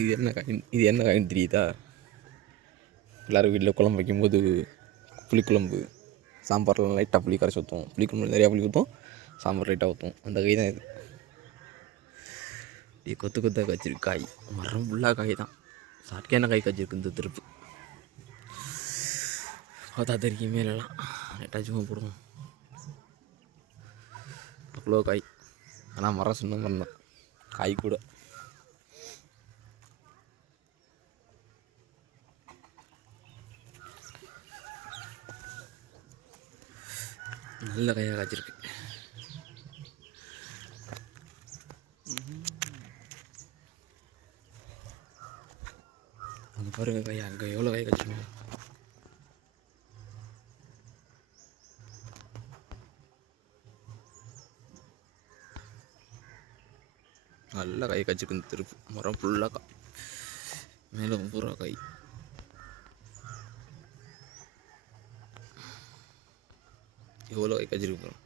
இது என்ன காயின் இது என்ன காயின் தெரியுதா? எல்லோரும் வீட்டில் குழம்பு வைக்கும்போது புளிக்குழம்பு சாம்பாரில் லைட்டாக புளி கரைச்சி ஊற்றும் புளிக்குழம்பு நிறையா புளி ஊற்றும் சாம்பார் லைட்டாக ஊற்றும் அந்த காய் தான் இது. இப்படி கொத்து கொத்தாக காய்ச்சிருக்கு காய். மரம் ஃபுல்லாக காய் தான். சாட்டையான காய் காய்ச்சிருக்கு இந்த திருப்பு? பார்த்தா தெரியும் மேலெல்லாம். லைட்டாக சும்மா போடுவோம். அவ்வளோ காய். ஆனால் மரம் சொன்ன மரம் தான். காய் கூட. நல்ல கையாக காய்ச்சிருக்கு. அங்கே பாருங்க கையா அங்கே எவ்வளோ கை காய்ச்சிருக்கோம் நல்ல கை காய்ச்சிருக்கு இந்த திருப்பு. மரம் ஃபுல்லாக காய் மேலே பூரா காய் எவ்வளோ காய் காய்ச்சிருக்கு பாருங்க